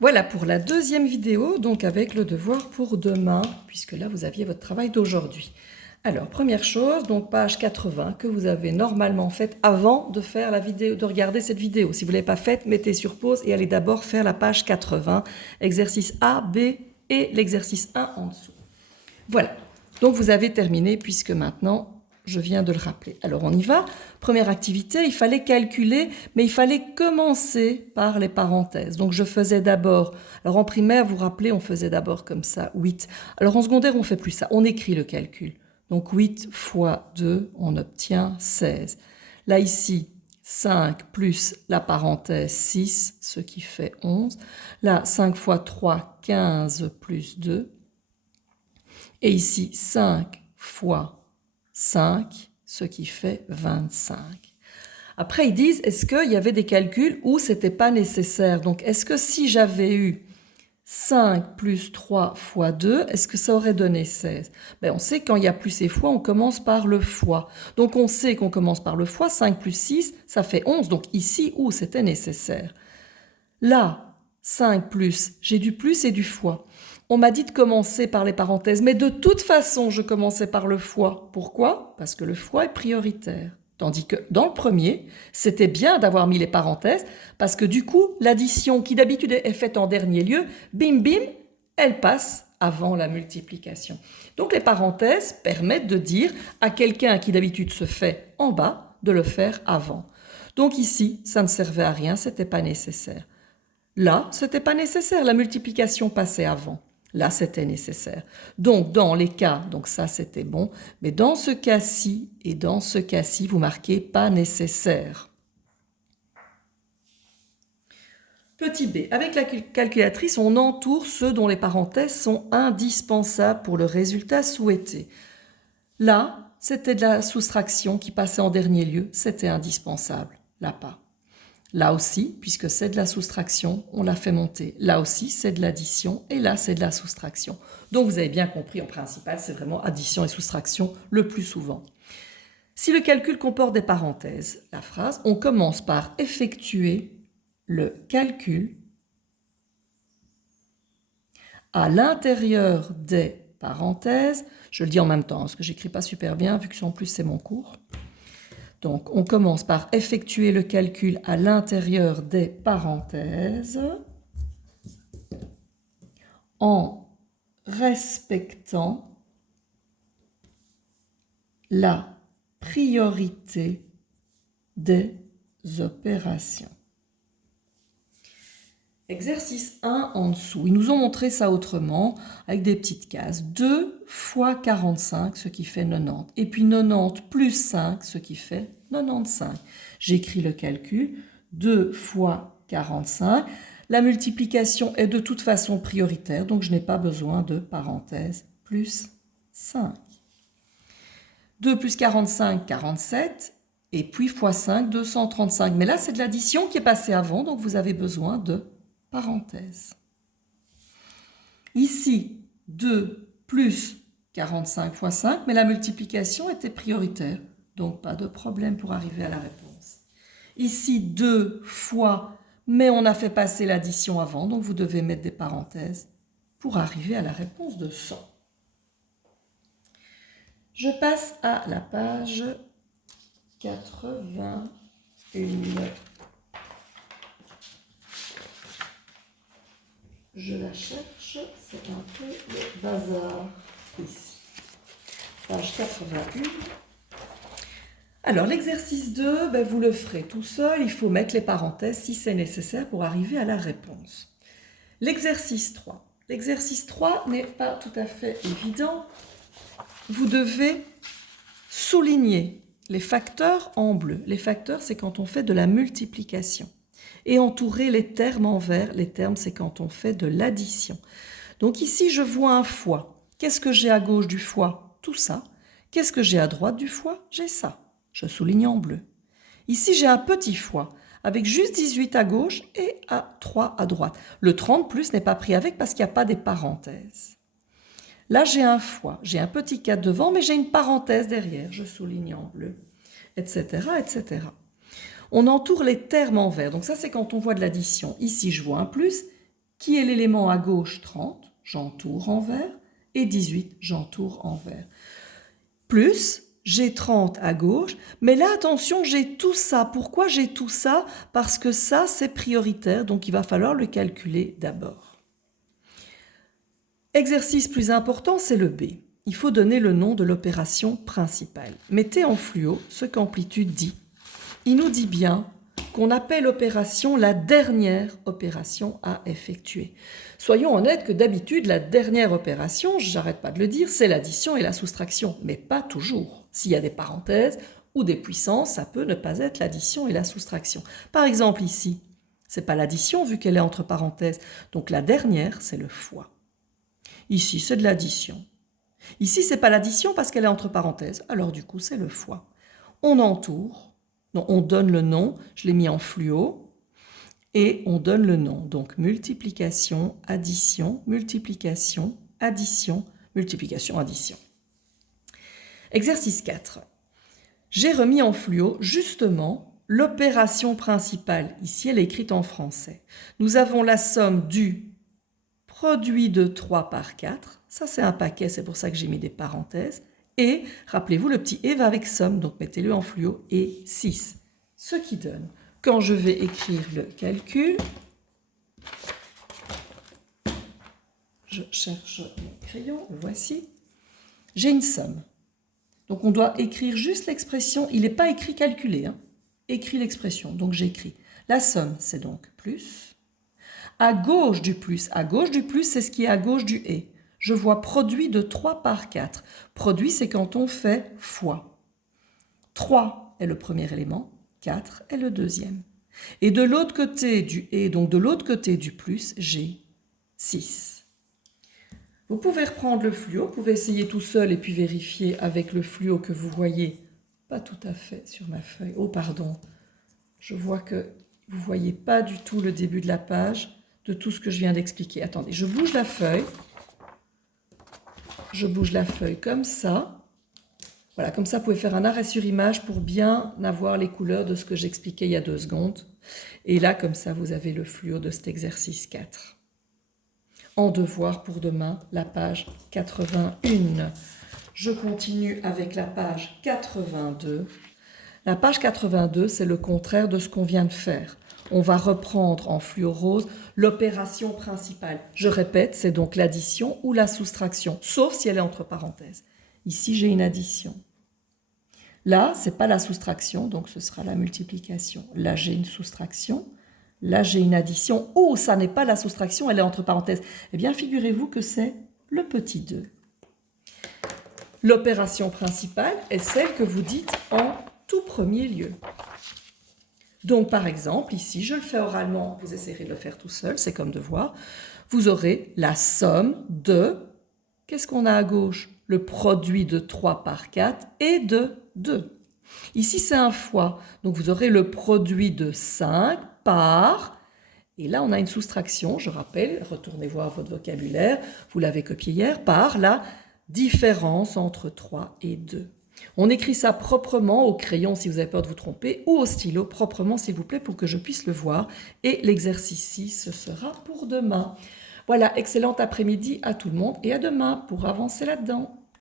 Voilà pour la deuxième vidéo, donc avec le devoir pour demain, puisque là vous aviez votre travail d'aujourd'hui. Alors, première chose, donc page 80 que vous avez normalement faite avant de faire la vidéo, de regarder cette vidéo. Si vous ne l'avez pas faite, mettez sur pause et allez d'abord faire la page 80, exercice A, B et l'exercice 1 en dessous. Voilà, donc vous avez terminé puisque maintenant je viens de le rappeler. Alors on y va. Première activité, il fallait calculer, mais il fallait commencer par les parenthèses. Donc je faisais d'abord, alors en primaire, vous vous rappelez, on faisait d'abord comme ça, 8. Alors en secondaire, on ne fait plus ça, on écrit le calcul. Donc 8 fois 2, on obtient 16. Là ici, 5 plus la parenthèse 6, ce qui fait 11. Là, 5 fois 3, 15 plus 2. Et ici, 5 fois 5, ce qui fait 25. Après, ils disent, est-ce qu'il y avait des calculs où ce n'était pas nécessaire? Donc, est-ce que si j'avais eu 5 plus 3 fois 2, est-ce que ça aurait donné 16? Ben, on sait que quand il y a plus et fois, on commence par le fois. Donc, on sait qu'on commence par le fois. 5 plus 6, ça fait 11. Donc, ici, où c'était nécessaire? Là, 5 plus, j'ai du plus et du fois. On m'a dit de commencer par les parenthèses, mais de toute façon, je commençais par le fois. Pourquoi? Parce que le fois est prioritaire. Tandis que dans le premier, c'était bien d'avoir mis les parenthèses, parce que du coup, l'addition qui d'habitude est faite en dernier lieu, bim bim, elle passe avant la multiplication. Donc les parenthèses permettent de dire à quelqu'un qui d'habitude se fait en bas, de le faire avant. Donc ici, ça ne servait à rien, ce n'était pas nécessaire. Là, ce n'était pas nécessaire, la multiplication passait avant. Là, c'était nécessaire. Donc, dans les cas, donc ça, c'était bon. Mais dans ce cas-ci et dans ce cas-ci, vous marquez pas nécessaire. Petit b, avec la calculatrice, on entoure ceux dont les parenthèses sont indispensables pour le résultat souhaité. Là, c'était de la soustraction qui passait en dernier lieu, c'était indispensable. Là, pas. Là aussi, puisque c'est de la soustraction, on l'a fait monter. Là aussi, c'est de l'addition et là, c'est de la soustraction. Donc, vous avez bien compris, en principal, c'est vraiment addition et soustraction le plus souvent. Si le calcul comporte des parenthèses, la phrase, on commence par effectuer le calcul à l'intérieur des parenthèses. Je le dis en même temps, parce que j'écris pas super bien, vu que en plus c'est mon cours. Donc, on commence par effectuer le calcul à l'intérieur des parenthèses en respectant la priorité des opérations. Exercice 1 en dessous. Ils nous ont montré ça autrement, avec des petites cases. 2 fois 45, ce qui fait 90. Et puis 90 plus 5, ce qui fait 95. J'écris le calcul. 2 fois 45. La multiplication est de toute façon prioritaire, donc je n'ai pas besoin de parenthèse. Plus 5. 2 plus 45, 47. Et puis fois 5, 235. Mais là, c'est de l'addition qui est passée avant, donc vous avez besoin de parenthèse. Ici, 2 plus 45 fois 5, mais la multiplication était prioritaire, donc pas de problème pour arriver à la réponse. Ici, 2 fois, mais on a fait passer l'addition avant, donc vous devez mettre des parenthèses pour arriver à la réponse de 100. Je passe à la page 81. Je la cherche, c'est un peu le bazar ici. Page 81. Alors, l'exercice 2, vous le ferez tout seul. Il faut mettre les parenthèses si c'est nécessaire pour arriver à la réponse. L'exercice 3. L'exercice 3 n'est pas tout à fait évident. Vous devez souligner les facteurs en bleu. Les facteurs, c'est quand on fait de la multiplication. Et entourer les termes en vert. Les termes, c'est quand on fait de l'addition. Donc ici, je vois un fois. Qu'est-ce que j'ai à gauche du fois? Tout ça. Qu'est-ce que j'ai à droite du fois? J'ai ça. Je souligne en bleu. Ici, j'ai un petit fois, avec juste 18 à gauche et 3 à droite. Le 30 plus n'est pas pris avec parce qu'il n'y a pas des parenthèses. Là, j'ai un fois. J'ai un petit 4 devant, mais j'ai une parenthèse derrière. Je souligne en bleu, etc., etc. On entoure les termes en vert. Donc ça, c'est quand on voit de l'addition. Ici, je vois un plus. Qui est l'élément à gauche? 30, j'entoure en vert, et 18, j'entoure en vert. Plus, j'ai 30 à gauche, mais là, attention, j'ai tout ça. Pourquoi j'ai tout ça? Parce que ça, c'est prioritaire, donc il va falloir le calculer d'abord. Exercice plus important, c'est le B. Il faut donner le nom de l'opération principale. Mettez en fluo ce qu'Amplitude dit. Il nous dit bien qu'on appelle opération la dernière opération à effectuer. Soyons honnêtes que d'habitude, la dernière opération, j'arrête pas de le dire, c'est l'addition et la soustraction, mais pas toujours. S'il y a des parenthèses ou des puissances, ça peut ne pas être l'addition et la soustraction. Par exemple ici, c'est pas l'addition vu qu'elle est entre parenthèses, donc la dernière, c'est le fois. Ici, c'est de l'addition. Ici, c'est pas l'addition parce qu'elle est entre parenthèses, alors du coup, c'est le fois. On entoure, non, on donne le nom, je l'ai mis en fluo, et on donne le nom. Donc, multiplication, addition, multiplication, addition, multiplication, addition. Exercice 4. J'ai remis en fluo, justement, l'opération principale. Ici, elle est écrite en français. Nous avons la somme du produit de 3 par 4. Ça, c'est un paquet, c'est pour ça que j'ai mis des parenthèses. Et, rappelez-vous, le petit « et » va avec somme, donc mettez-le en fluo, et 6. Ce qui donne, quand je vais écrire le calcul, je cherche mon crayon, le voici, j'ai une somme. Donc on doit écrire juste l'expression, il n'est pas écrit calculé, hein. Écrit l'expression, donc j'écris. La somme, c'est donc plus. À gauche du plus, c'est ce qui est à gauche du « et ». Je vois produit de 3 par 4. Produit, c'est quand on fait fois. 3 est le premier élément, 4 est le deuxième. Et de l'autre côté du « et », donc de l'autre côté du plus, j'ai 6. Vous pouvez reprendre le fluo, vous pouvez essayer tout seul et puis vérifier avec le fluo que vous voyez. Pas tout à fait sur ma feuille. Oh, pardon. Je vois que vous ne voyez pas du tout le début de la page de tout ce que je viens d'expliquer. Attendez, je bouge la feuille. Je bouge la feuille comme ça. Voilà, comme ça, vous pouvez faire un arrêt sur image pour bien avoir les couleurs de ce que j'expliquais il y a 2 secondes. Et là, comme ça, vous avez le fluo de cet exercice 4. En devoir pour demain, la page 81. Je continue avec la page 82. La page 82, c'est le contraire de ce qu'on vient de faire. On va reprendre en fluo rose l'opération principale. Je répète, c'est donc l'addition ou la soustraction, sauf si elle est entre parenthèses. Ici, j'ai une addition. Là, ce n'est pas la soustraction, donc ce sera la multiplication. Là, j'ai une soustraction. Là, j'ai une addition. Oh, ça n'est pas la soustraction, elle est entre parenthèses. Eh bien, figurez-vous que c'est le petit 2. L'opération principale est celle que vous dites en tout premier lieu. Donc, par exemple, ici, je le fais oralement, vous essayerez de le faire tout seul, c'est comme devoir. Vous aurez la somme de, qu'est-ce qu'on a à gauche? Le produit de 3 par 4 et de 2. Ici, c'est un fois, donc vous aurez le produit de 5 par, et là, on a une soustraction, je rappelle, retournez voir votre vocabulaire, vous l'avez copié hier, par la différence entre 3 et 2. On écrit ça proprement au crayon si vous avez peur de vous tromper ou au stylo proprement s'il vous plaît pour que je puisse le voir. Et l'exercice 6, ce sera pour demain. Voilà, excellent après-midi à tout le monde et à demain pour avancer là-dedans.